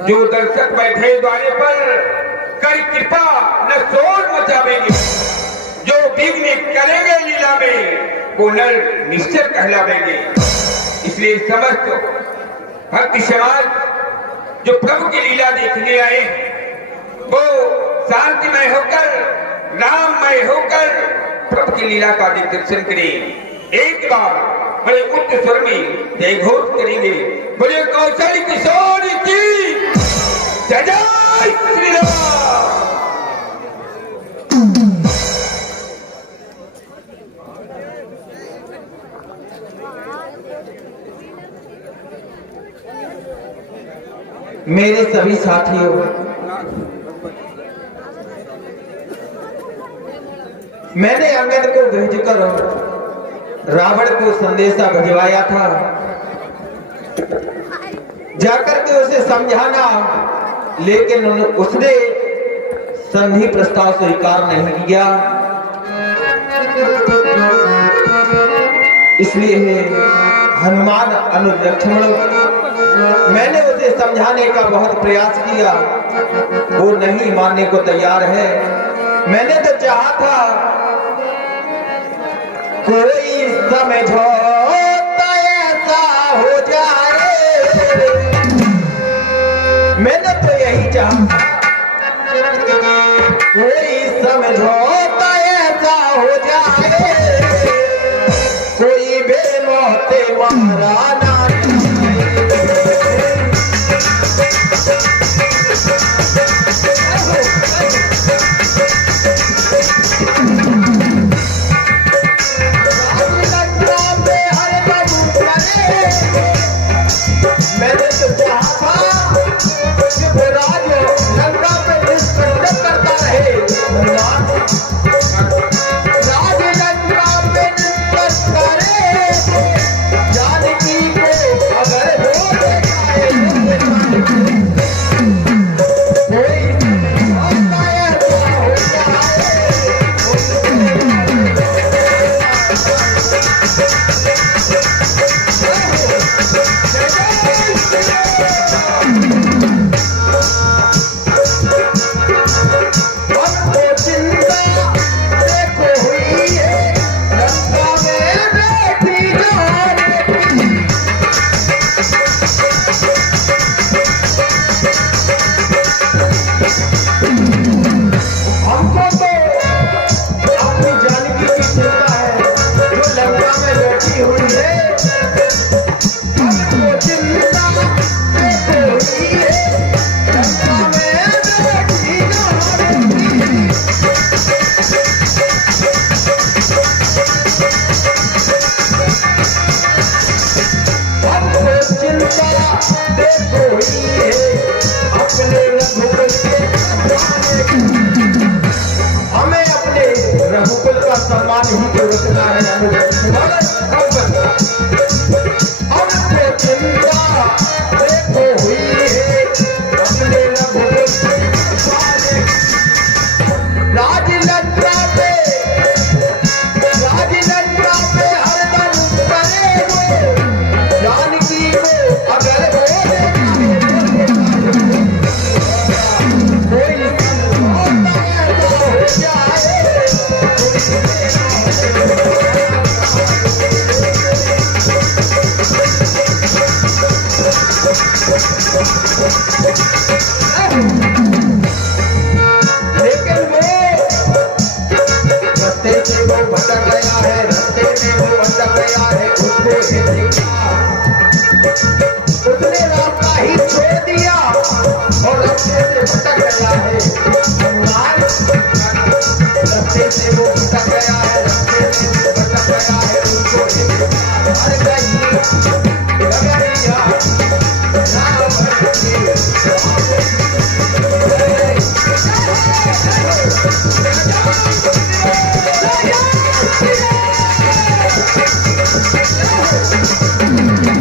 जो दर्शक बैठे द्वारे पर कर कृपा न शोर मचावेंगे, जो विघ्न करेंगे लीला में वो नर निश्चर कहलावेंगे। इसलिए समस्त भक्त समाज जो प्रभु की लीला देखने आए वो शांतिमय होकर राममय होकर प्रभु की लीला का दर्शन करें। एक बार बड़े उच्च स्वर में जय घोष करेंगे, बोले कौशल किशोर की जय जय श्री राम। मेरे सभी साथियों, मैंने अंगद को भेजकर रावण को संदेशा भिजवाया था, जाकर के उसे समझाना, लेकिन उसने संधि प्रस्ताव स्वीकार नहीं किया। इसलिए हनुमान अनुलक्ष्मण मैंने उसे समझाने का बहुत प्रयास किया, वो नहीं मानने को तैयार है। मैंने तो चाहा था कोई समझौता ऐसा हो जाए, मैंने तो यही चाहा कोई समझौता ऐसा हो जाए, कोई बेमौते मारा ना हमें अपने रघुकुल का सम्मान ही तो रखना है। हमको चिंता देखो हुई है अपने रघुकुल राजलंका पे हरदम करेंगे जानकी को अगर लेकिन वो रास्ते से वो भटक गया है, रास्ते में वो भटक गया है, उसने रास्ता ही छोड़ दिया और रास्ते से भटक गया है। रास्ते से वो भटक गया है, रास्ते से वो भटक गया है, उसको Yeah.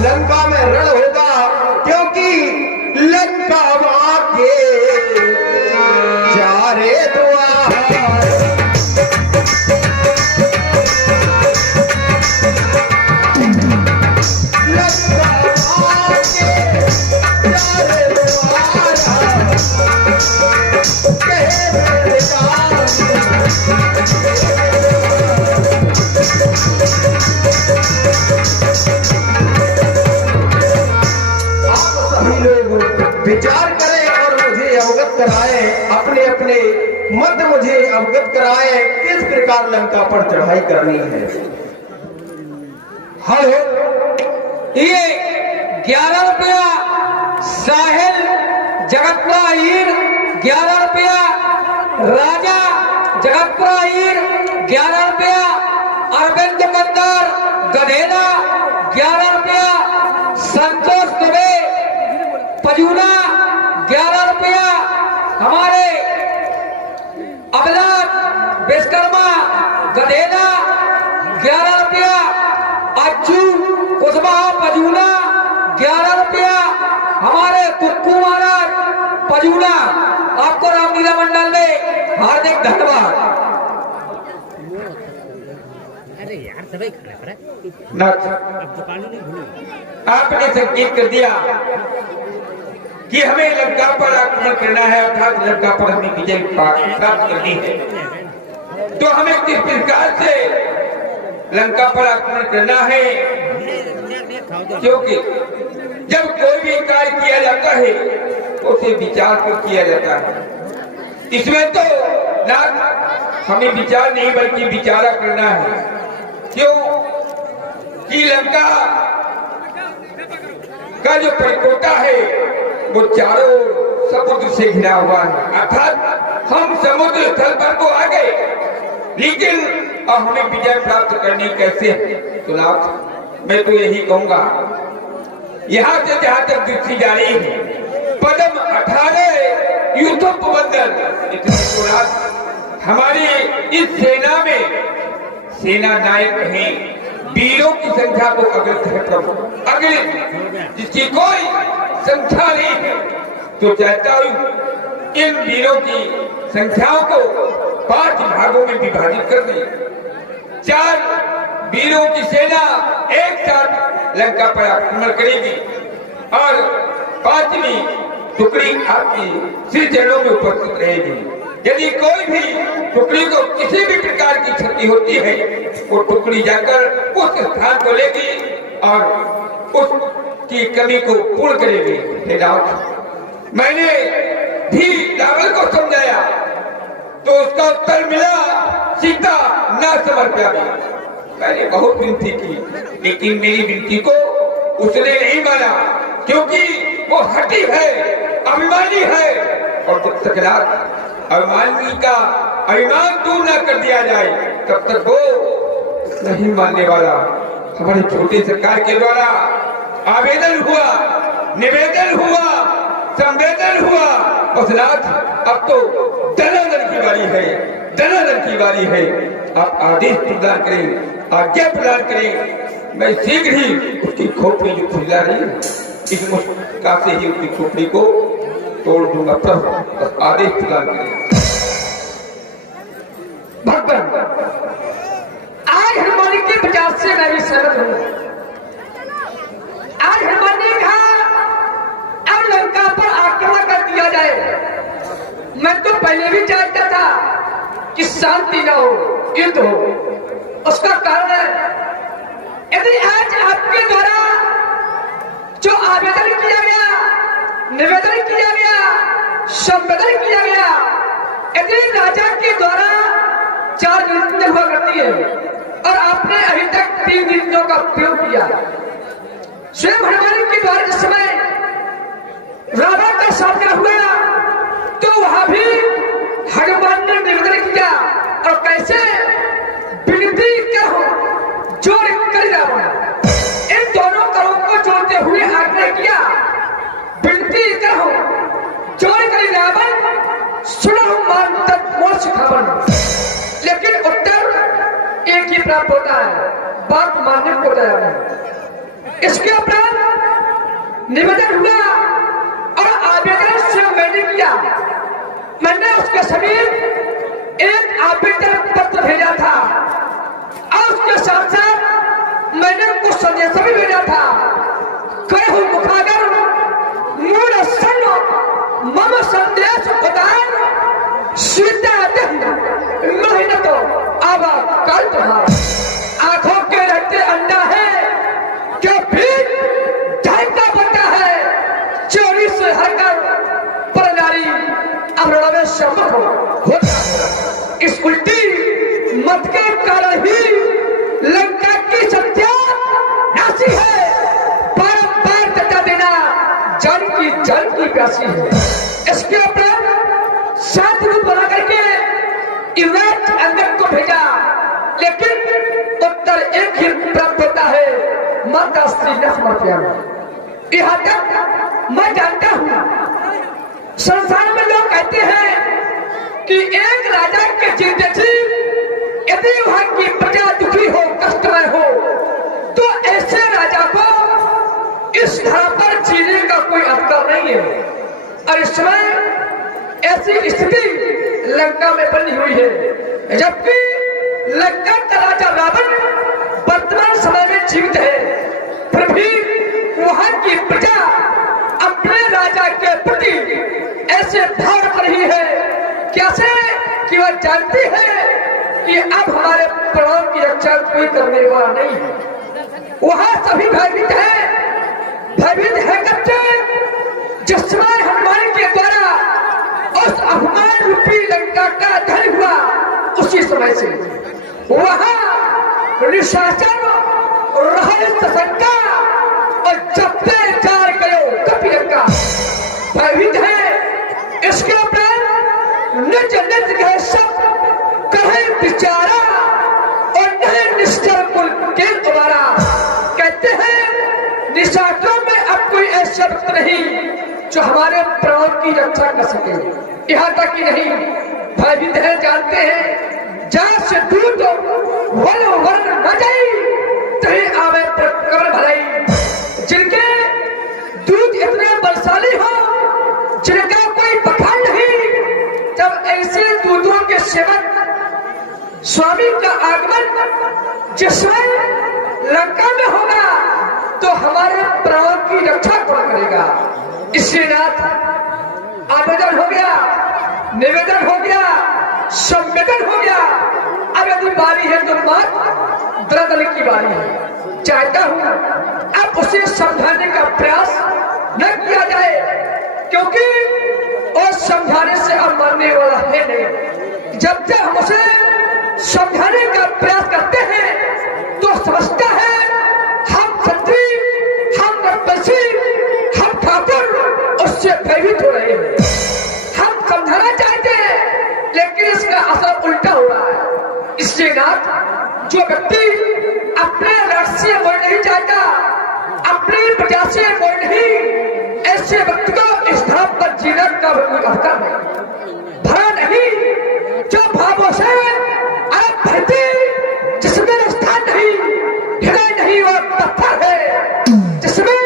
लंका में रण होगा, क्योंकि लंका के चारे द्वार विचार करें और मुझे अवगत कराए, अपने अपने मत मुझे अवगत कराए किस प्रकार लंका पर चढ़ाई करनी है। हेलो, ये 11 रुपया साहिल जगतपुरा हीर, 11 रुपया राजा जगतपुरा हीर, 11 रुपया अरविंद मंदर गधेदा, 11 रुपया संतोष दुबे पजूना, 11 रुपया हमारे अवलाद विश्वकर्मा गधेदा, 11 रुपया अज्जू कुशवाहा पजूना, 11 रुपया हमारे कुक्कू महाराज पजूना। आप आपको रामलीला मंडल में हार्दिक धन्यवाद। अरे यार सभी खड़ा खड़ा नाथ, अब दुकान नहीं भूलूंगा। आपने संकेत कर दिया कि हमें लंका पर आक्रमण करना है, अर्थात लंका पर हमें विजय प्राप्त करनी है। तो हमें किस प्रकार से लंका पर आक्रमण करना है? क्योंकि जब कोई भी कार्य किया जाता है तो उसे विचार कर किया जाता है। इसमें तो ना हमें विचार नहीं बल्कि विचारा करना है। क्यों कि लंका का जो परिकोटा है वो चारों समुद्र से घिरा हुआ है, अर्थात हम समुद्र स्थल पर तो आ गए, लेकिन अब हमें विजय प्राप्त करनी कैसे है? तो नाथ, मैं तो यही कहूंगा, यहाँ से जहाँ तक दृष्टि जा रही है, पदम 18 युद्धोपबंधन, इतने तो नाथ हमारी इस सेना में सेना नायक हैं, वीरों की संख्या को अगलित है प्रभु, अगलित, जिसकी कोई संख्या नहीं है। तो चाहता हूं इन वीरों की संख्याओं को 5 भागों में विभाजित कर दें। 4 वीरों की सेना एक साथ लंका पर आक्रमण करेगी और 5वीं टुकड़ी आपकी श्री चरणों में उपस्थित रहेगी। यदि कोई भी टुकड़ी को किसी भी प्रकार की क्षति होती है, वो टुकड़ी जाकर उस स्थान को लेगी और उसकी कमी को पूर्ण करेगी। हे नाथ, मैंने भी रावण को समझाया तो उसका उत्तर मिला, सीता न समर्प्यामि। मैंने बहुत विनती की, लेकिन मेरी विनती को उसने नहीं माना, क्योंकि वो हठी है, अभिमानी है, और जब तक अभिमानी का अभिमान दूर न कर दिया जाए तब तक वो नहीं मानने वाला। हमारे छोटे सरकार के द्वारा आवेदन हुआ, निवेदन हुआ, संवेदन हुआ, बस नाथ अब तो दनादन की बारी है, दनादन की बारी है। आप आदेश प्रदान करें, आज्ञा प्रदान करें, मैं शीघ्र ही उसकी खोपड़ी जो खुला रही है, इस मुस्का से ही उसकी खोपड़ी को तोड़ दूंगा। प्रभु बस आदेश प्रदान करें। भगवान, आज हनुमान के प्रचार से मैं भी सहमत हूँ। आज हनुमान ने कहा अब लंका पर आक्रमण कर दिया जाए। मैं तो पहले भी जानता था कि शांति न हो, युद्ध हो। उसका कारण है, यदि आज आपके द्वारा जो आवेदन किया गया, निवेदन किया गया, संवेदन किया गया, यदि राजा के द्वारा 4 नीतियां हुआ करती है और आपने अभी तक 3 नीतियों का उपयोग किया। स्वयं हनुमान के द्वारा जिस समय रावण का सामना हुआ तो वहां भी हनुमान ने निवेदन किया, और कैसे विनती करो जोड़ कर रावण, इन दोनों करों को जोड़ते हुए आग्रह किया, विनती करो जोड़ कर रावण सुनो मान तक मोक्ष खावन। लेकिन उत्तर एक ही प्राप्त होता है, बात मानने को तैयार नहीं। इसके उपरांत निवेदन हुआ और आवेदन स्वयं मैंने किया। मैंने उसके समीप एक आवेदन पत्र भेजा था और उसके साथ साथ मैंने कुछ संदेश भी भेजा था। कहूं मुखागर मूल सन मम संदेश उदार सीता मेहनत आवा कल तुम्हारा। आंखों के रहते अंडा है जो भी ढाईता बनता है, चोरी से हरकर पर नारी अमरण में सम्मत होता है। इस उल्टी मत के कारण ही लंका की सत्या नासी है, बारंबार तटा देना जल की प्यासी है। इसके उपरांत शांत रूप बना करके युवराज अंगद को भेजा, लेकिन उत्तर एक ही प्राप्त होता है, माता श्री न समर्प्यामि। यहाँ तक मैं जानता हूँ संसार में लोग कहते हैं कि एक राजा के जीते जी यदि वहां की प्रजा दुखी हो, कष्टमय हो, तो ऐसे राजा को इस धरा पर जीने का कोई अधिकार नहीं है। और इस समय ऐसे ऐसी स्थिति लंका में बनी हुई है, जबकि लंका का राजा रावण वर्तमान समय में जीवित है, फिर भी वहां की प्रजा अपने राजा के प्रति ऐसे भाव रख रही है, कैसे कि वह जानती है कि अब हमारे प्राण की रक्षा कोई करने वाला नहीं है। वहां सभी भयभीत है कच्चे, जिस समय हनुमान के द्वारा उस अभिमान रूपी लंका का धन हुआ, उसी समय से वहां निशाचर रहस्य शंका और जपते चार करो कपि लंका भयभीत है। इसके उपरांत निज निज गए सब कहे विचारा और नए निश्चर कुल के उबारा। कहते हैं निशाचरों में अब कोई ऐसा व्यक्ति नहीं जो हमारे प्राण की रक्षा कर सके। यहाँ तक कि नहीं, भयभीत है, जानते हैं जहां से दूर तो वन वर्ण न जाई तही आवे प्रकरण भलाई। जिनके दूध इतने बलशाली हो, जिनका कोई बखान नहीं, जब ऐसे दूधों के सेवक स्वामी का आगमन जिसमें लंका में होगा तो हमारे प्राण की रक्षा कौन करेगा। इसलिए नाथ आवेदन हो गया, निवेदन हो गया, संवेदन हो गया। अब यदि बारी है तो मत दरदल की बारी है। चाहता हूं अब उसे समझाने का प्रयास न किया जाए, क्योंकि और समझाने से अब मरने वाला है नहीं। जब तक हम उसे समझाने का प्रयास करते हैं तो समझता है हम क्षत्रिय, हम नरपंशी, हम ठाकुर उससे भयभीत हो रहे हैं। हम समझाना चाहते हैं लेकिन इसका असर उल्टा हो रहा है। इसलिए नाथ, जो व्यक्ति अपने राष्ट्र से मोड़ नहीं चाहता, अपनी प्रजा से मोड़ नहीं, ऐसे व्यक्ति को इस धाम पर जीने का अधिकार नहीं, भरा नहीं। जो भावों से आप भरती, जिसमें स्थान नहीं, हृदय नहीं और पत्थर है, जिसमें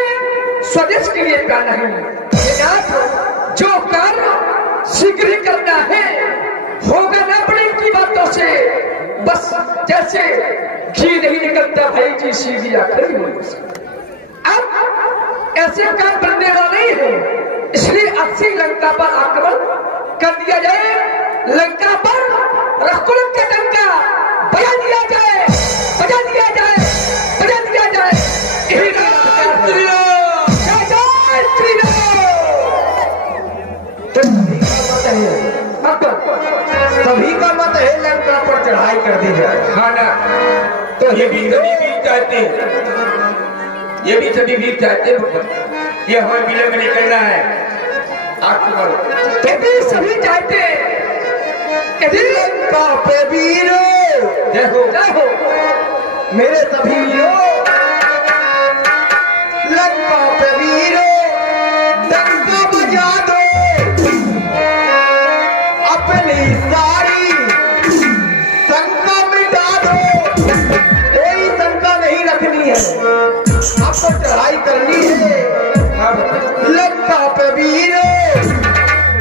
स्वदेश के लिए प्यार नहीं। जो कार्य शीघ्र ही करना है होगा ना बड़ी की बातों से, बस जैसे घी नहीं निकलता भाई जी सीधी आखिरी हो। अब ऐसे काम बनने वाला नहीं है, इसलिए अच्छी लंका पर आक्रमण कर दिया जाए। लंका पर रघुकुल का डंका बजा दिया जाए, बजा दिया जाए, बजा दिया जाए। यही सभी का मत है लंका पर चढ़ाई कर दी जाए। हाँ ना, तो ये भी सभी भी चाहते हैं, ये भी सभी भी चाहते हैं ये हमें विलंब नहीं करना है। आक्रमण यदि सभी चाहते हैं, यदि लंका पे वीरो देखो हो मेरे सभी वीरों, लंका पे वीरो डंका बजा दो, अपनी सारी शंका मिटा दो। कोई शंका नहीं रखनी है, आपको चढ़ाई करनी है। लंका पे वीरो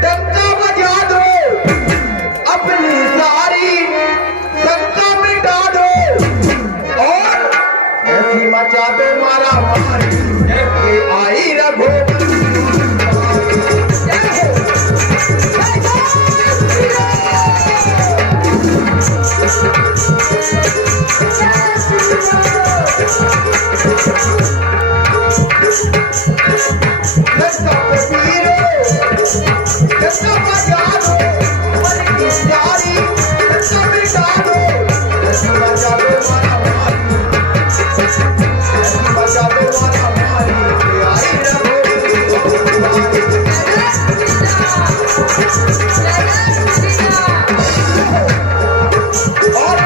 डंका बजा दो, अपनी सारी शंका मिटा दो और ऐसी मचा दो मारा मारी जैसे आई रघुवर। और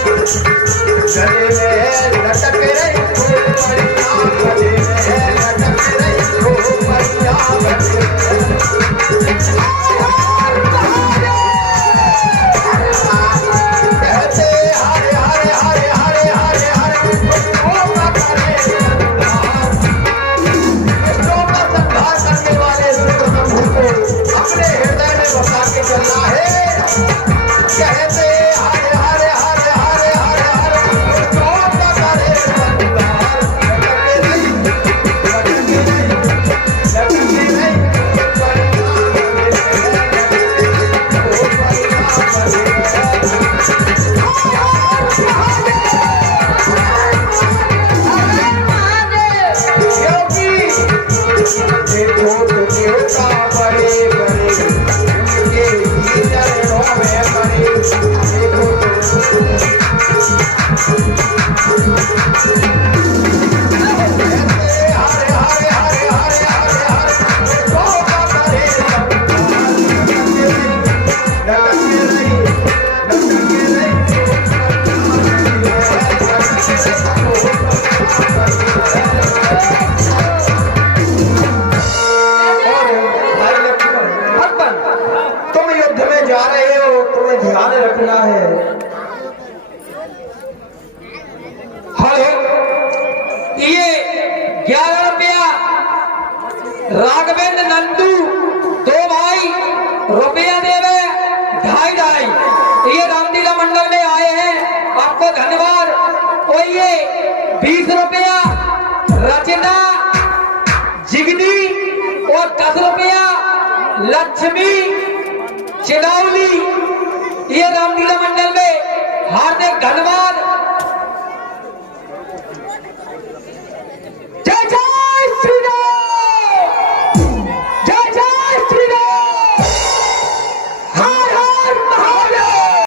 गले में लटक रही खोपड़िया, गले में लटक रही खोपड़िया, कहते हरे हरे हरे हरे हरे हरे दुष्टों का करे संहार, दुष्टों का संहार करने वाले शिव शंभू को अपने हृदय में बसा के चलना है। कहते हरे हरे हरे हरे हरे हरे दुष्टों का करे संहार, लटके नहीं लटके नहीं लटके नहीं देखो तो देवता बड़े बड़े उनके ही चरणों में पड़े, देखो हरे हरे हरे हरे हरे हरे दुष्टों का करे संहार, लटके नहीं लटके नहीं तुम युद्ध में जा रहे हो, तुम्हें ध्यान रखना है। हेलो, ये 11 रुपया राघवेंद्र नंदू 2 भाई रुपया देवे 2.5 ये रामलीला मंडल में आए हैं, आपको धन्यवाद। और ये 20 रुपया रचना जिगनी और 10 रुपया लक्ष्मी चिदौली ये रामलीला मंडल में हार्दिक धन्यवाद।